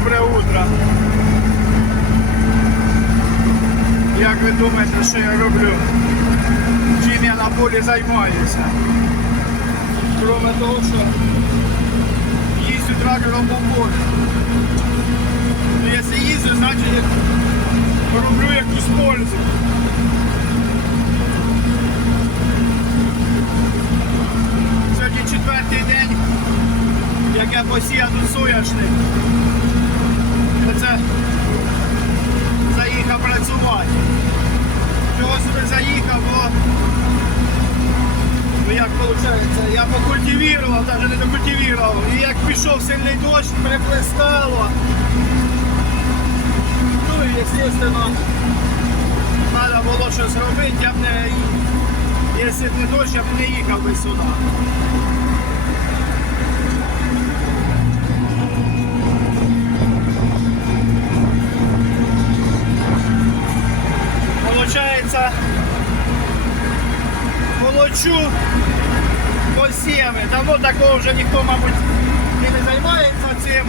Добре утро. Як ви думаєте, що я роблю? Чим я на полі займаюся? Кроме того, що їздю трактором по полю. Якщо їздю, значить роблю якусь пользу. Сьогодні четвертий день, як я посіяв тут. Оце заїхав працювати. Чого сюди заїхав, бо ну як виходить, я покультивував, навіть не докультивував. І як пішов сильний дощ, приплескало. Ну і звісно, треба було щось робити, я б не, якщо б не дощ, я б не їхав би сюди. Давно вже ніхто, мабуть, і не займається цим.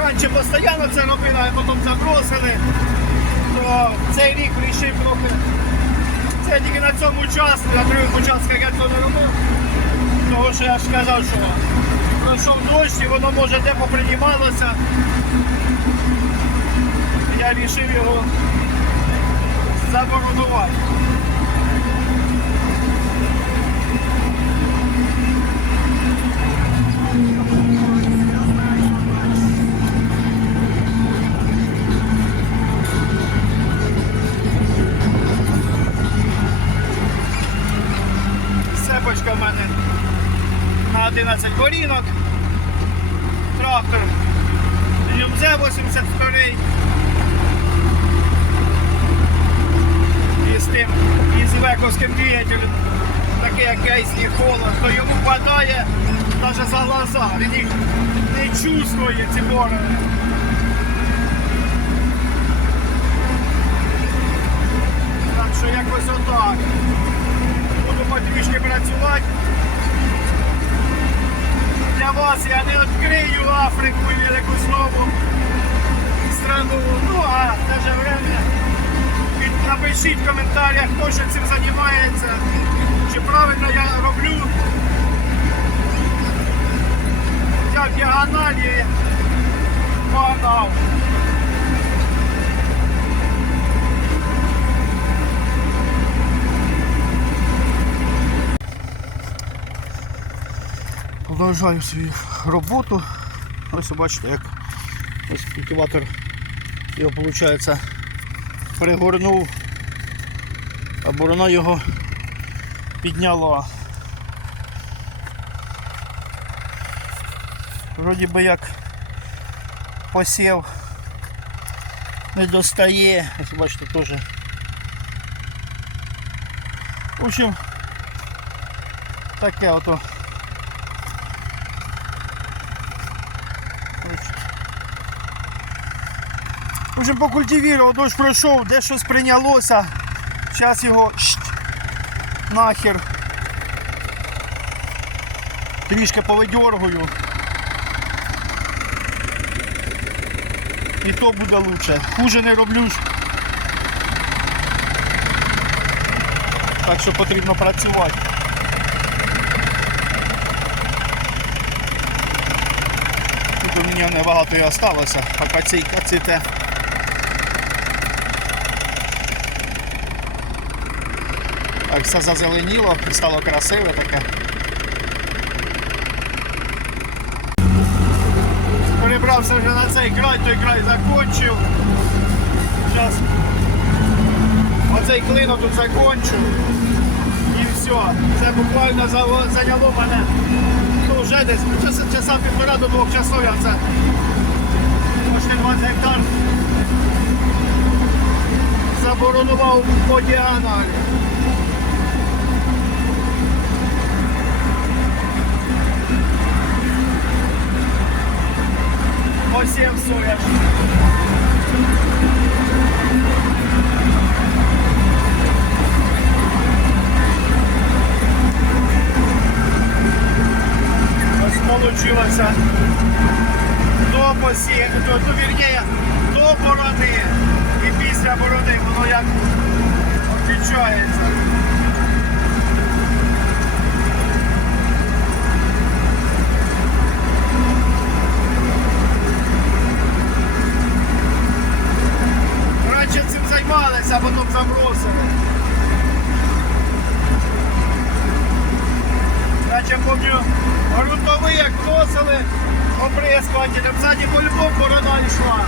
Раніше постійно це робили, а потім забросили. То цей рік вирішив трохи. Це тільки на цьому участку, на других участках я цього не робив. Тому що я ж казав, що пройшов дощ і воно може де поприймалося. Я вирішив його заборудувати. Цепочка в мене на 11 корінок. Трактор ЮМЗ 82 і з тим із вековським двигателем, такий як кейсний холод, то йому хватає навіть за глаза. Він їх не чувствує ці борони. Так що якось отак. Вас я не відкрию Африку і якусь нову страну. Ну а в те напишіть в коментарях, хто ще цим займається, чи правильно я роблю. Я в діагоналі погнав. Продовжую свою роботу. Ось бачите, як ось культиватор його виходить пригорнув, а борона його підняла. Вроді би як посів не достає, ось бачите теж. В общем, таке ото. В общем, дощ пройшов, де щось прийнялося. Зараз його щт, нахер. Трішки повидьоргую. І то буде лучше. Хуже не роблю. Так що потрібно працювати. Тут у мене небагато і осталося, поки цей каците. Так все зазеленіло стало красиве таке. Перебрався вже на цей край, той край закончив. Зараз оцей клино тут закончу. І все. Це буквально зайняло мене. Ну вже десь часа, часа півтора до двох часов я це. Почти 20 гектар. Заборонував по. Посів сояш. Ось вийшло до посі, до, до вірніше, до борони і після борони воно як відчувається. Займалися, а потім забросили. Наче пам'ятаю, грунтовий як вносили, оприскувати, там ззаді по-любому борона йшла.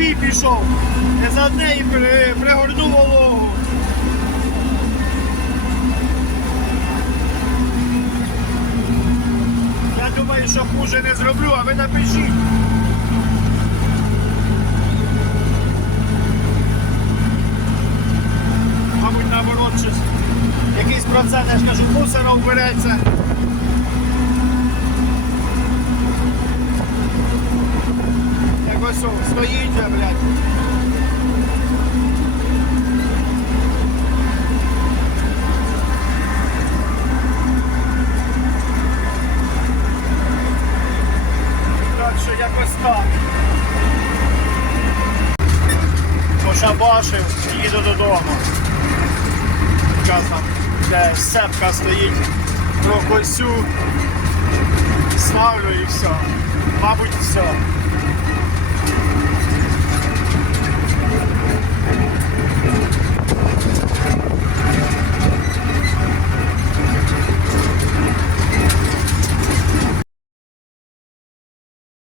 Як пішов, я за одне і пригорнув вологу. Я думаю, що хуже не зроблю, а ви напишіть. Мабуть, наоборот, щось. Якийсь процент, я ж кажу, мусора вбереться. О, стоїть, блядь. Так що якось так. Пошабашив, їду додому. Зараз там де сепка стоїть, трохи ставлю і все. Мабуть, все.